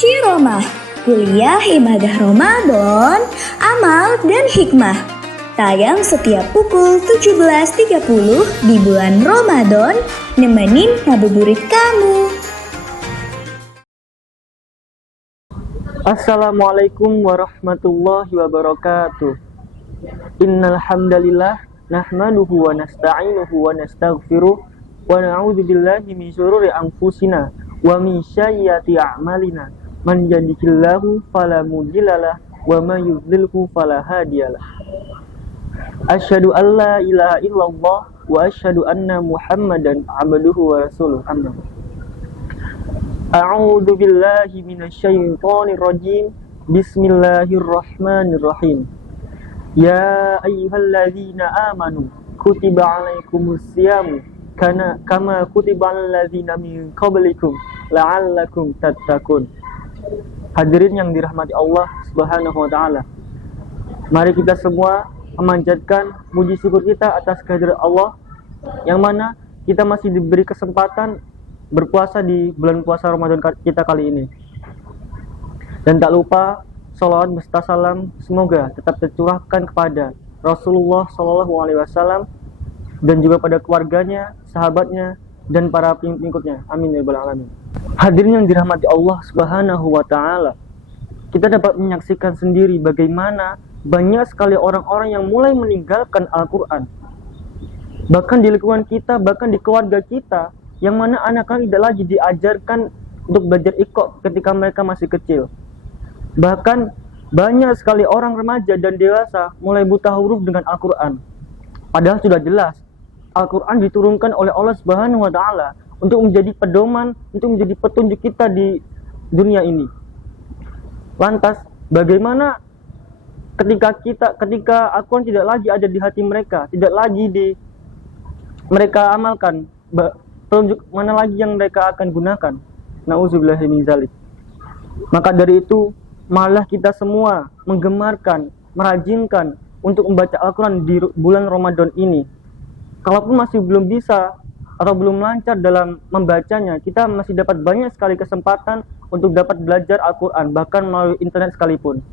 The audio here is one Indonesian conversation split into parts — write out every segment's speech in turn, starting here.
Ciromah, kuliah ibadah Ramadan, amal dan hikmah. Tayang setiap pukul 17.30 di bulan Ramadan, nemenin ngabuburit kamu. Assalamualaikum warahmatullahi wabarakatuh. Innal hamdalillah nahmaduhu wa nasta'inuhu wa nastaghfiruh wa na'udzu billahi min syururi anfusina wa min sayyiati a'malina. Man yahdihillahu fala mudhillalah wa may yudhlilhu fala hadiyalah. Asyhadu an la ilaha illallah wa asyhadu anna Muhammadan abduhu wa rasuluh. Amma. A'udzu billahi minasyaitonir rajim. Bismillahirrahmanirrahim. Ya ayyuhalladzina amanu kutiba alaikumusyamu kama kutiba alal ladzina min qablikum la'allakum tattaqun. Hadirin yang dirahmati Allah Subhanahu wa taala. Mari kita semua memanjatkan puji syukur kita atas kehadirat Allah yang mana kita masih diberi kesempatan berpuasa di bulan puasa Ramadan kita kali ini. Dan tak lupa salawat beserta salam semoga tetap tercurahkan kepada Rasulullah SAW dan juga pada keluarganya, sahabatnya, dan para pengikutnya. Amin ya rabbal alamin. Hadirin yang dirahmati Allah Subhanahu wa taala. Kita dapat menyaksikan sendiri bagaimana banyak sekali orang-orang yang mulai meninggalkan Al-Qur'an. Bahkan di lingkungan kita, bahkan di keluarga kita, yang mana anak-anak tidak lagi diajarkan untuk belajar Iqra ketika mereka masih kecil. Bahkan banyak sekali orang remaja dan dewasa mulai buta huruf dengan Al-Qur'an. Padahal sudah jelas Al-Qur'an diturunkan oleh Allah Subhanahu wa taala untuk menjadi pedoman, untuk menjadi petunjuk kita di dunia ini. Lantas bagaimana ketika Al-Qur'an tidak lagi ada di hati mereka, tidak lagi mereka amalkan, petunjuk mana lagi yang mereka akan gunakan? Nauzubillahi min dzalik. Maka dari itu, malah kita semua menggemarkan, merajinkan untuk membaca Al-Qur'an di bulan Ramadan ini. Kalaupun masih belum bisa atau belum lancar dalam membacanya, kita masih dapat banyak sekali kesempatan untuk dapat belajar Al-Qur'an, bahkan melalui internet sekalipun.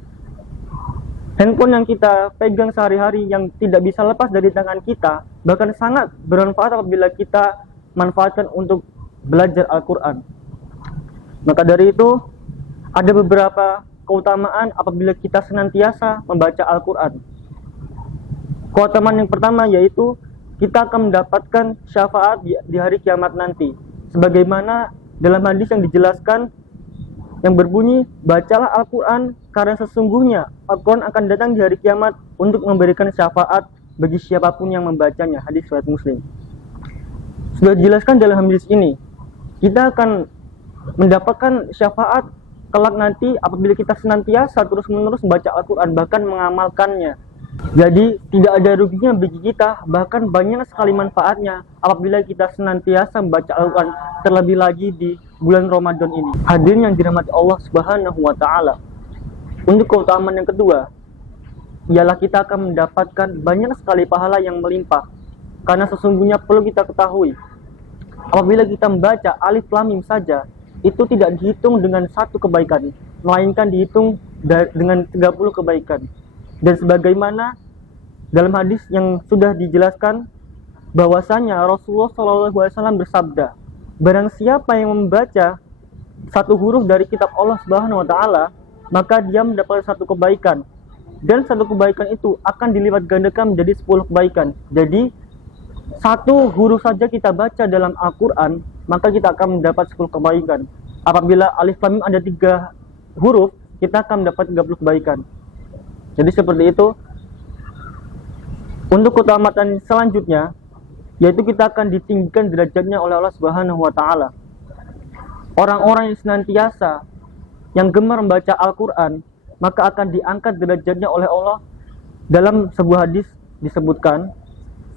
Handphone yang kita pegang sehari-hari yang tidak bisa lepas dari tangan kita, bahkan sangat bermanfaat apabila kita manfaatkan untuk belajar Al-Qur'an. Maka dari itu, ada beberapa keutamaan apabila kita senantiasa membaca Al-Qur'an. Keutamaan yang pertama yaitu kita akan mendapatkan syafaat di hari kiamat nanti. Sebagaimana dalam hadis yang dijelaskan yang berbunyi, bacalah Al-Qur'an karena sesungguhnya Al-Qur'an akan datang di hari kiamat untuk memberikan syafaat bagi siapapun yang membacanya. Hadis riwayat Muslim. Sudah dijelaskan dalam hadis ini, kita akan mendapatkan syafaat kelak nanti apabila kita senantiasa terus-menerus membaca Al-Qur'an, bahkan mengamalkannya. Jadi tidak ada ruginya bagi kita, bahkan banyak sekali manfaatnya apabila kita senantiasa membaca Al-Qur'an, terlebih lagi di bulan Ramadan ini. Hadirin yang dirahmati Allah Subhanahu wa taala. Untuk keutamaan yang kedua, ialah kita akan mendapatkan banyak sekali pahala yang melimpah. Karena sesungguhnya perlu kita ketahui, apabila kita membaca Alif Lam Mim saja, itu tidak dihitung dengan satu kebaikan, melainkan dihitung dengan 30 kebaikan. Dan sebagaimana dalam hadis yang sudah dijelaskan bahwasanya Rasulullah SAW bersabda, barang siapa yang membaca satu huruf dari kitab Allah Subhanahu wa taala, maka dia mendapat satu kebaikan, dan satu kebaikan itu akan dilipat gandakan menjadi 10 kebaikan. Jadi satu huruf saja kita baca dalam Al-Qur'an, maka kita akan mendapat 10 kebaikan. Apabila Alif Lam Mim ada 3 huruf, kita akan mendapat 30 kebaikan. Jadi seperti itu. Untuk keutamaan selanjutnya, yaitu kita akan ditinggikan derajatnya oleh Allah Subhanahu wa taala. Orang-orang yang senantiasa yang gemar membaca Al-Qur'an, maka akan diangkat derajatnya oleh Allah. Dalam sebuah hadis disebutkan,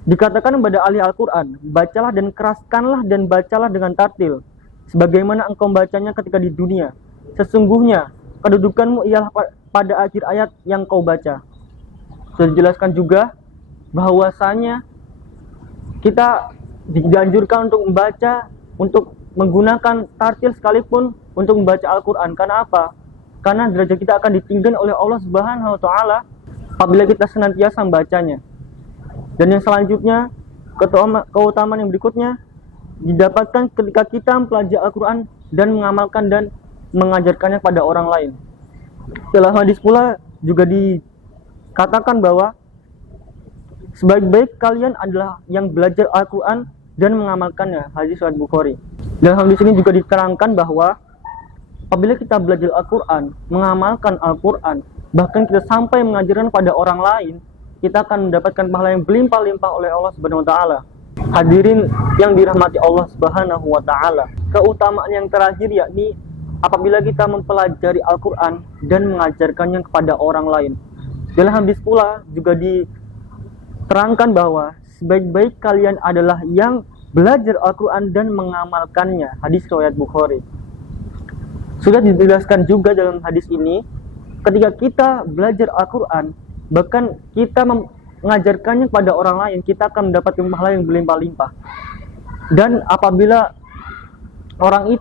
dikatakan kepada ahli Al-Qur'an, bacalah dan keraskanlah dan bacalah dengan tartil, sebagaimana engkau membacanya ketika di dunia. Sesungguhnya kedudukanmu ialah pada akhir ayat yang kau baca. Sudah dijelaskan juga bahwasanya kita dianjurkan untuk membaca, untuk menggunakan tartil sekalipun untuk membaca Al-Quran. Karena apa? Karena derajat kita akan ditinggikan oleh Allah Subhanahu wa Ta'ala apabila kita senantiasa membacanya. Dan yang selanjutnya, keutamaan yang berikutnya didapatkan ketika kita mempelajari Al-Quran dan mengamalkan dan mengajarkannya pada orang lain. Dalam hadis pula juga dikatakan bahwa sebaik-baik kalian adalah yang belajar Al-Quran dan mengamalkannya. Hadis riwayat Bukhari. Dalam hadis ini juga diterangkan bahwa apabila kita belajar Al-Quran, mengamalkan Al-Quran, bahkan kita sampai mengajarkan pada orang lain, kita akan mendapatkan pahala yang berlimpah-limpah oleh Allah Subhanahu wa Ta'ala. Hadirin yang dirahmati Allah Subhanahu wa Ta'ala, keutamaan yang terakhir yakni apabila kita mempelajari Al-Quran dan mengajarkannya kepada orang lain. Dalam hadis pula juga diterangkan bahwa sebaik-baik kalian adalah yang belajar Al-Quran dan mengamalkannya. Hadis riwayat Bukhari. Sudah dijelaskan juga dalam hadis ini, ketika kita belajar Al-Quran, bahkan kita mengajarkannya kepada orang lain, kita akan mendapatkan pahala yang berlimpah-limpah. Dan apabila orang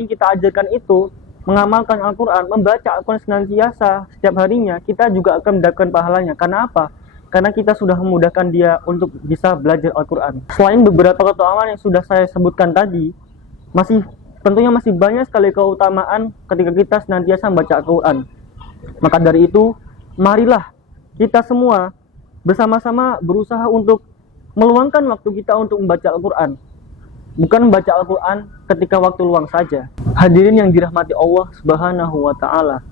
yang kita ajarkan itu mengamalkan Al-Quran, membaca Al-Quran senantiasa setiap harinya, kita juga akan mendapatkan pahalanya. Karena apa? Karena kita sudah memudahkan dia untuk bisa belajar Al-Quran. Selain beberapa keutamaan yang sudah saya sebutkan tadi, tentunya masih banyak sekali keutamaan ketika kita senantiasa membaca Al-Quran. Maka dari itu, marilah kita semua bersama-sama berusaha untuk meluangkan waktu kita untuk membaca Al-Quran. Bukan membaca Al-Quran ketika waktu luang saja. Hadirin yang dirahmati Allah Subhanahu wa Ta'ala,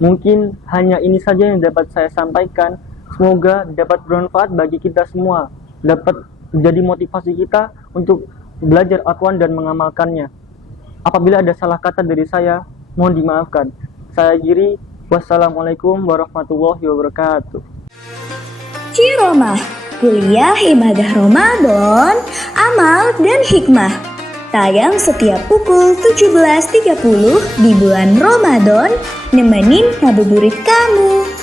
mungkin hanya ini saja yang dapat saya sampaikan. Semoga dapat bermanfaat bagi kita semua, dapat menjadi motivasi kita untuk belajar Al-Quran dan mengamalkannya. Apabila ada salah kata dari saya, mohon dimaafkan. Saya Giri, wassalamualaikum warahmatullahi wabarakatuh. Ciromah, kuliah ibadah Ramadan, amal dan hikmah. Tayang setiap pukul 17.30 di bulan Ramadan, nemenin ngabuburit kamu.